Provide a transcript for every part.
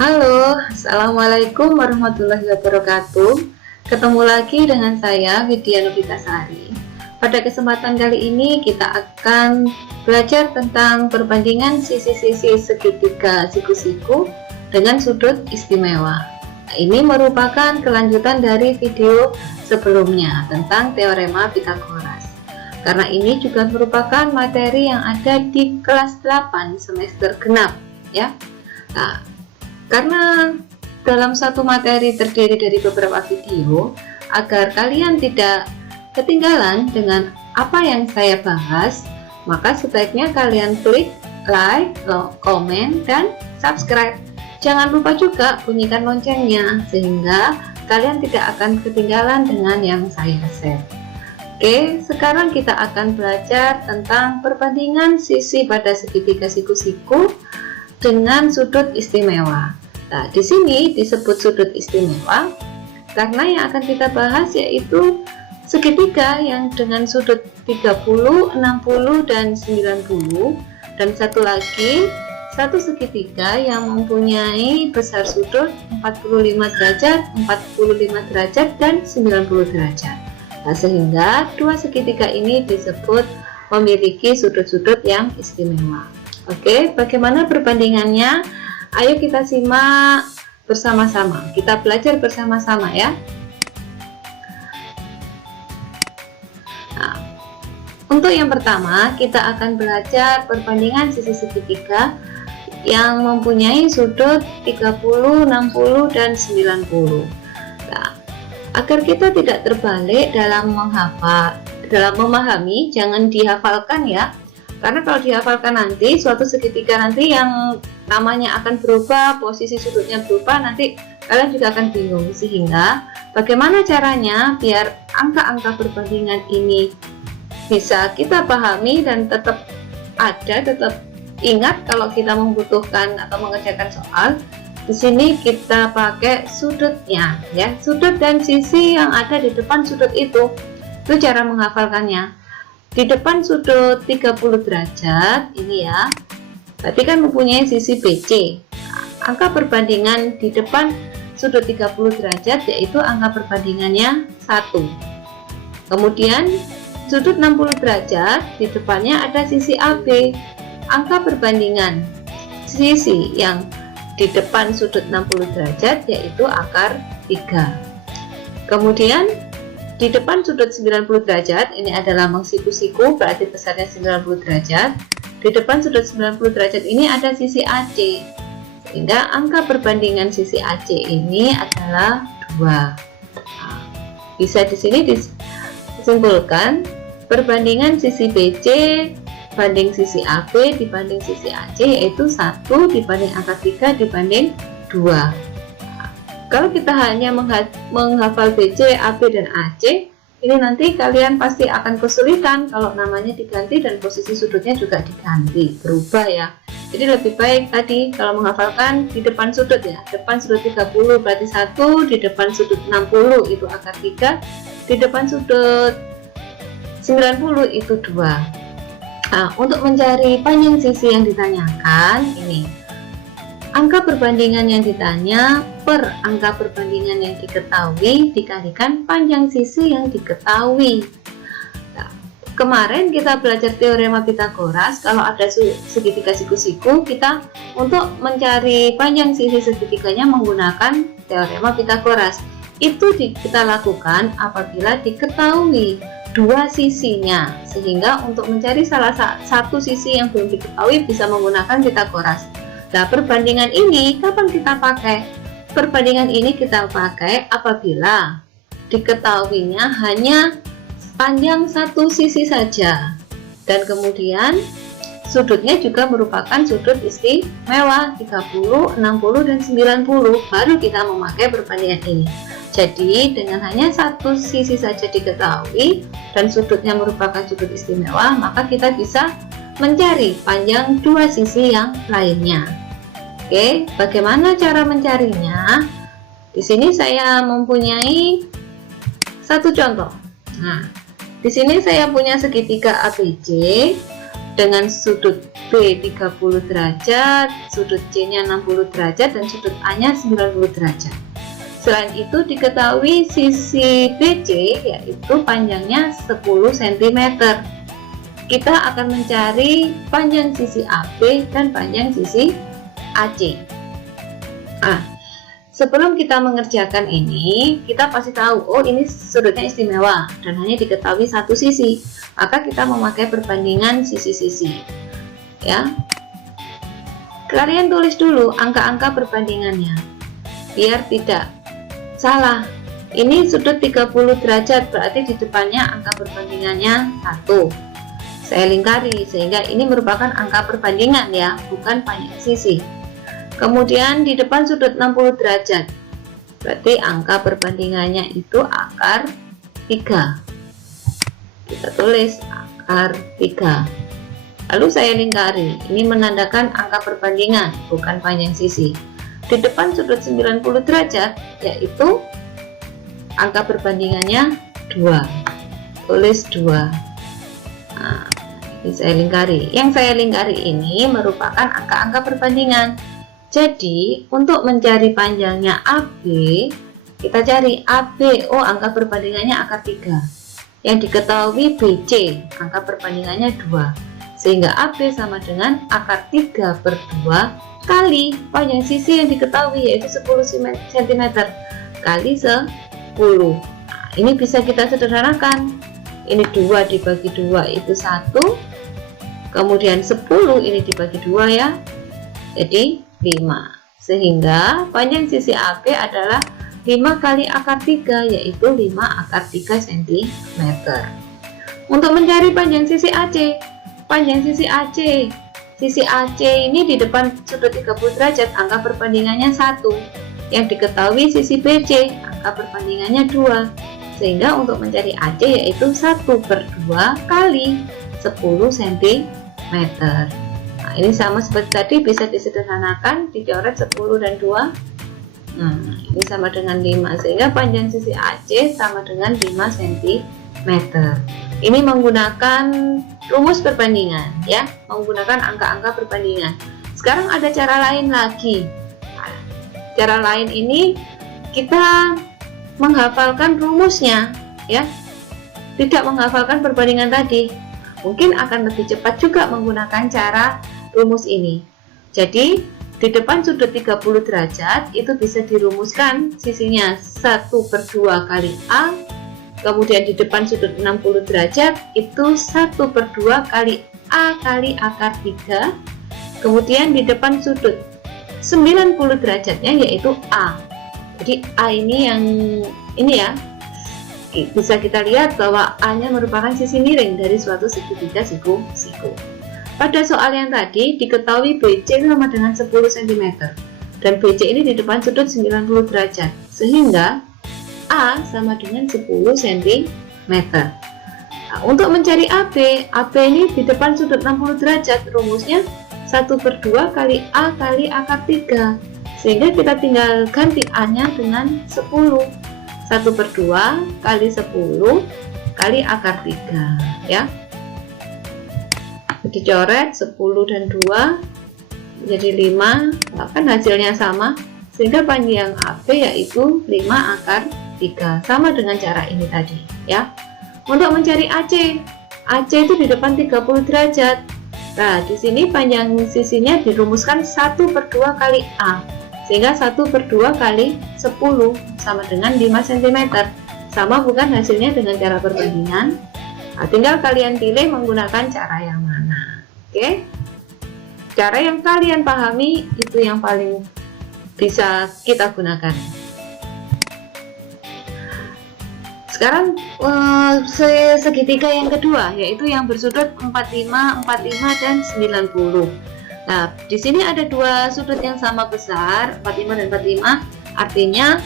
Halo, Assalamualaikum warahmatullahi wabarakatuh. Ketemu lagi dengan saya, Widya Novitasari. Pada kesempatan kali ini kita akan belajar tentang perbandingan sisi-sisi segitiga siku-siku dengan sudut istimewa. Nah, ini merupakan kelanjutan dari video sebelumnya tentang teorema Pythagoras. Karena ini juga merupakan materi yang ada di kelas 8 semester genap, ya. Nah, karena dalam satu materi terdiri dari beberapa video, agar kalian tidak ketinggalan dengan apa yang saya bahas, maka sebaiknya kalian klik like, komen, dan subscribe. Jangan lupa juga bunyikan loncengnya, sehingga kalian tidak akan ketinggalan dengan yang saya share. Oke, sekarang kita akan belajar tentang perbandingan sisi pada segitiga siku-siku dengan sudut istimewa. Nah, di sini disebut sudut istimewa karena yang akan kita bahas yaitu segitiga yang dengan sudut 30, 60, dan 90, dan satu lagi satu segitiga yang mempunyai besar sudut 45 derajat, 45 derajat, dan 90 derajat. Nah, sehingga dua segitiga ini disebut memiliki sudut-sudut yang istimewa. Oke, bagaimana perbandingannya? Ayo kita simak bersama-sama. Kita belajar bersama-sama ya. Nah, untuk yang pertama kita akan belajar perbandingan sisi segitiga yang mempunyai sudut 30, 60, dan 90. Nah, agar kita tidak terbalik dalam memahami, jangan dihafalkan ya. Karena kalau dihafalkan nanti suatu segitiga nanti yang namanya akan berubah, posisi sudutnya berubah, nanti kalian juga akan bingung. Sehingga bagaimana caranya biar angka-angka perbandingan ini bisa kita pahami dan tetap ada, tetap ingat kalau kita membutuhkan atau mengerjakan soal. Di sini kita pakai sudutnya ya, sudut dan sisi yang ada di depan sudut itu cara menghafalkannya. Di depan sudut 30 derajat ini ya, berarti kan mempunyai sisi BC. Nah, angka perbandingan di depan sudut 30 derajat yaitu angka perbandingannya 1. Kemudian sudut 60 derajat di depannya ada sisi AB. Angka perbandingan sisi yang di depan sudut 60 derajat yaitu akar 3. Kemudian di depan sudut 90 derajat ini adalah siku-siku, berarti besarnya 90 derajat. Di depan sudut 90 derajat ini ada sisi AC, sehingga angka perbandingan sisi AC ini adalah 2. Nah, bisa di sini disimpulkan perbandingan sisi BC banding sisi AB dibanding sisi AC yaitu 1 dibanding angka 3 dibanding 2. Kalau kita hanya menghafal BC, AB, dan AC, ini nanti kalian pasti akan kesulitan kalau namanya diganti dan posisi sudutnya juga diganti, berubah ya. Jadi lebih baik tadi kalau menghafalkan di depan sudut ya, depan sudut 30 berarti 1, di depan sudut 60 itu akar 3, di depan sudut 90 itu 2. Nah, untuk mencari panjang sisi yang ditanyakan ini, angka perbandingan yang ditanya per angka perbandingan yang diketahui dikalikan panjang sisi yang diketahui. Nah, kemarin kita belajar teorema Pythagoras, kalau ada segitiga siku-siku, kita untuk mencari panjang sisi segitiganya menggunakan teorema Pythagoras. Itu kita lakukan apabila diketahui dua sisinya, sehingga untuk mencari salah satu sisi yang belum diketahui bisa menggunakan Pythagoras. Nah, perbandingan ini kapan kita pakai? Perbandingan ini kita pakai apabila diketahuinya hanya panjang satu sisi saja, dan kemudian sudutnya juga merupakan sudut istimewa 30, 60, dan 90, baru kita memakai perbandingan ini. Jadi dengan hanya satu sisi saja diketahui dan sudutnya merupakan sudut istimewa, maka kita bisa mencari panjang dua sisi yang lainnya. Oke, bagaimana cara mencarinya? Di sini saya mempunyai satu contoh. Nah, di sini saya punya segitiga ABC dengan sudut B 30 derajat, sudut C nya 60 derajat, dan sudut A nya 90 derajat. Selain itu diketahui sisi BC yaitu panjangnya 10 cm. Kita akan mencari panjang sisi AB dan panjang sisi AC. Sebelum kita mengerjakan ini, kita pasti tahu, oh ini sudutnya istimewa dan hanya diketahui satu sisi. Maka kita memakai perbandingan sisi-sisi. Ya. Kalian tulis dulu angka-angka perbandingannya. Biar tidak salah. Ini sudut 30 derajat, berarti di depannya angka perbandingannya 1. Saya lingkari sehingga ini merupakan angka perbandingan ya, bukan panjang sisi. Kemudian di depan sudut 60 derajat, berarti angka perbandingannya itu akar 3. Kita tulis akar 3. Lalu saya lingkari, ini menandakan angka perbandingan, bukan panjang sisi. Di depan sudut 90 derajat, yaitu angka perbandingannya 2. Tulis 2. Nah, ini saya lingkari. Yang saya lingkari ini merupakan angka-angka perbandingan. Jadi, untuk mencari panjangnya AB, kita cari AB, oh angka perbandingannya akar 3. Yang diketahui BC, angka perbandingannya 2. Sehingga AB sama dengan akar 3 per 2 kali panjang sisi yang diketahui yaitu 10 cm kali 10. Nah, ini bisa kita sederhanakan. Ini 2 dibagi 2 itu 1. Kemudian 10 ini dibagi 2 ya. Jadi 5, sehingga panjang sisi AB adalah 5 kali akar 3 yaitu 5 akar 3 cm. Untuk mencari panjang sisi AC, sisi AC ini di depan sudut 30 derajat, angka perbandingannya 1. Yang diketahui sisi BC, angka perbandingannya 2, sehingga untuk mencari AC yaitu 1 per 2 kali 10 cm. Nah, ini sama seperti tadi, bisa disederhanakan, dicoret 10 dan 2. Nah, ini sama dengan 5, sehingga panjang sisi AC sama dengan 5 cm. Ini menggunakan rumus perbandingan ya, menggunakan angka-angka perbandingan. Sekarang ada cara lain lagi. Nah, cara lain ini kita menghafalkan rumusnya ya, tidak menghafalkan perbandingan tadi. Mungkin akan lebih cepat juga menggunakan cara rumus ini. Jadi di depan sudut 30 derajat itu bisa dirumuskan sisinya 1 per 2 kali A. Kemudian di depan sudut 60 derajat itu 1 per 2 kali A kali akar 3. Kemudian di depan sudut 90 derajatnya yaitu A. Jadi A ini yang ini ya, bisa kita lihat bahwa A nya merupakan sisi miring dari suatu segitiga siku-siku. Pada soal yang tadi diketahui BC sama dengan 10 cm dan BC ini di depan sudut 90 derajat, sehingga A sama dengan 10 cm. Nah, untuk mencari AB ini di depan sudut 60 derajat, rumusnya 1 per 2 kali A kali akar 3, sehingga kita tinggal ganti A nya dengan 10. 1 per 2 kali 10 kali akar 3 ya. Dicoret 10 dan 2 menjadi 5, kan hasilnya sama, sehingga panjang AB yaitu 5 akar 3, sama dengan cara ini tadi ya. Untuk mencari AC itu di depan 30 derajat. Nah, di sini panjang sisinya dirumuskan 1 per 2 kali A, sehingga 1 per 2 kali 10 sama dengan 5 cm. Sama bukan hasilnya dengan cara perbandingan? Nah, tinggal kalian pilih menggunakan cara yang mana. Oke, cara yang kalian pahami itu yang paling bisa kita gunakan. Sekarang segitiga yang kedua, yaitu yang bersudut 45, 45 dan 90. Nah, di sini ada dua sudut yang sama besar, 45 dan 45, artinya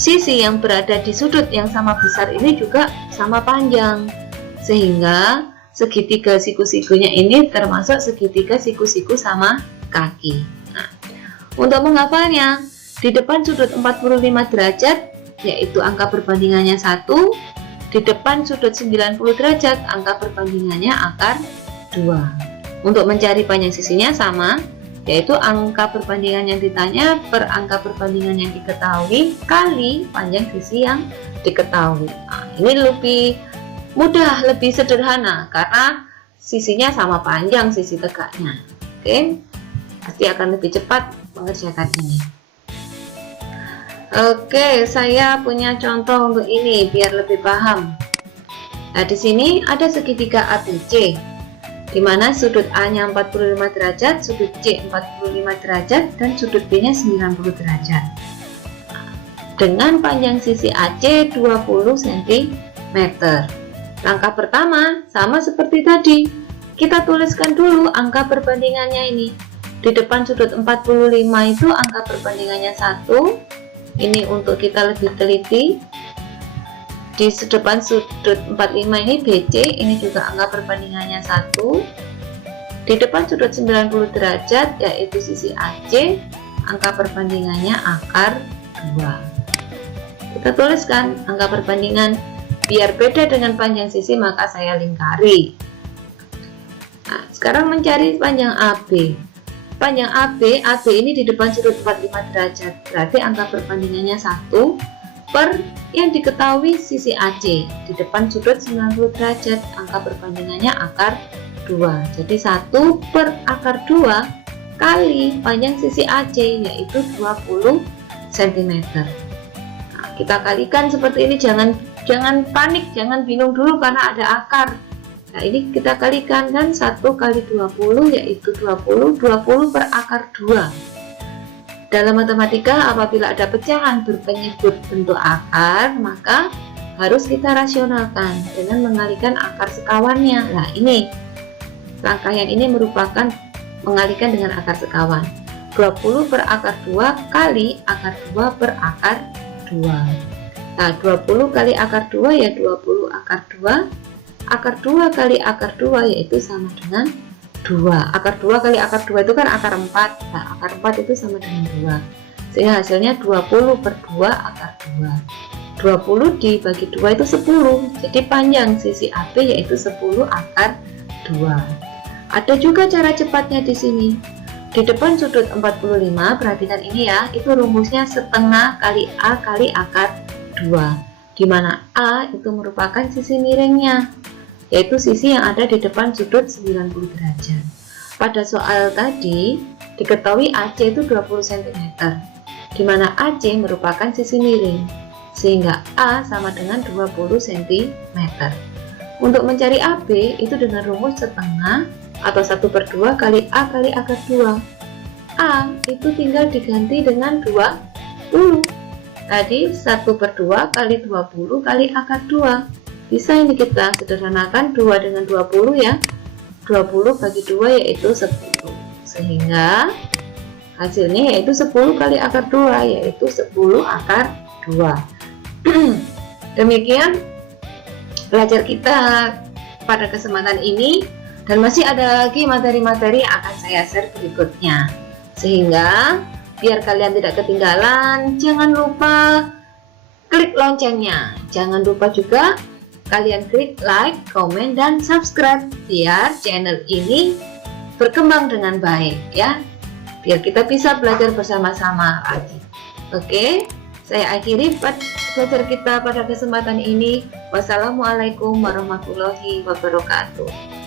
sisi yang berada di sudut yang sama besar ini juga sama panjang, sehingga segitiga siku-sikunya ini termasuk segitiga siku-siku sama kaki. Nah, untuk menghafalnya, di depan sudut 45 derajat yaitu angka perbandingannya 1, di depan sudut 90 derajat angka perbandingannya akar 2. Untuk mencari panjang sisinya sama, yaitu angka perbandingan yang ditanya per angka perbandingan yang diketahui kali panjang sisi yang diketahui. Nah, ini lebih mudah, lebih sederhana karena sisinya sama panjang sisi tegaknya. Oke, pasti akan lebih cepat mengerjakan ini. Oke, saya punya contoh untuk ini biar lebih paham. Nah, di sini ada segitiga ABC, di mana sudut A-nya 45 derajat, sudut C 45 derajat, dan sudut B-nya 90 derajat. Dengan panjang sisi AC 20 cm. Langkah pertama sama seperti tadi. Kita tuliskan dulu angka perbandingannya ini. Di depan sudut 45 itu angka perbandingannya 1. Ini untuk kita lebih teliti. Di depan sudut 45 ini BC, ini juga angka perbandingannya 1. Di depan sudut 90 derajat yaitu sisi AC, angka perbandingannya akar 2. Kita tuliskan angka perbandingan, biar beda dengan panjang sisi maka saya lingkari. Nah, sekarang mencari panjang AB. Panjang AB ini di depan sudut 45 derajat, berarti angka perbandingannya 1 per yang diketahui sisi AC. Di depan sudut 90 derajat, angka perbandingannya akar 2. Jadi 1 per akar 2 kali panjang sisi AC, yaitu 20 cm. Nah, kita kalikan seperti ini, jangan panik, jangan bingung dulu karena ada akar. Nah, ini kita kalikan kan, 1 kali 20 yaitu 20 per akar 2. Dalam matematika, apabila ada pecahan berpenyebut bentuk akar, maka harus kita rasionalkan dengan mengalihkan akar sekawannya. Nah, ini langkah yang ini merupakan mengalihkan dengan akar sekawan. 20 per akar 2 kali akar 2 per akar 2. Nah, 20 kali akar 2 ya 20 akar 2. Akar 2 kali akar 2 yaitu sama dengan 2. Akar 2 kali akar 2 itu kan akar 4. Nah, akar 4 itu sama dengan 2. Sehingga hasilnya 20 per 2 akar 2. 20 dibagi 2 itu 10. Jadi panjang sisi AB yaitu 10 akar 2. Ada juga cara cepatnya di sini. Di depan sudut 45, perhatikan ini ya, itu rumusnya setengah kali A kali akar 2. Di mana A itu merupakan sisi miringnya, yaitu sisi yang ada di depan sudut 90 derajat. Pada soal tadi diketahui AC itu 20 cm, di mana AC merupakan sisi miring, sehingga A sama dengan 20 cm. Untuk mencari AB itu dengan rumus setengah atau 1 per 2 kali A kali akar 2. A itu tinggal diganti dengan 20. Tadi 1 per 2 kali 20 kali akar 2. Bisa ini kita sederhanakan 2 dengan 20 ya. 20 bagi 2 yaitu 10. Sehingga hasilnya yaitu 10 kali akar 2 yaitu 10 akar 2. Demikian belajar kita pada kesempatan ini, dan masih ada lagi materi-materi yang akan saya share berikutnya. Sehingga biar kalian tidak ketinggalan, jangan lupa klik loncengnya. Jangan lupa juga kalian klik like, komen, dan subscribe biar channel ini berkembang dengan baik ya. Biar kita bisa belajar bersama-sama lagi. Oke, saya akhiri belajar kita pada kesempatan ini. Wassalamualaikum warahmatullahi wabarakatuh.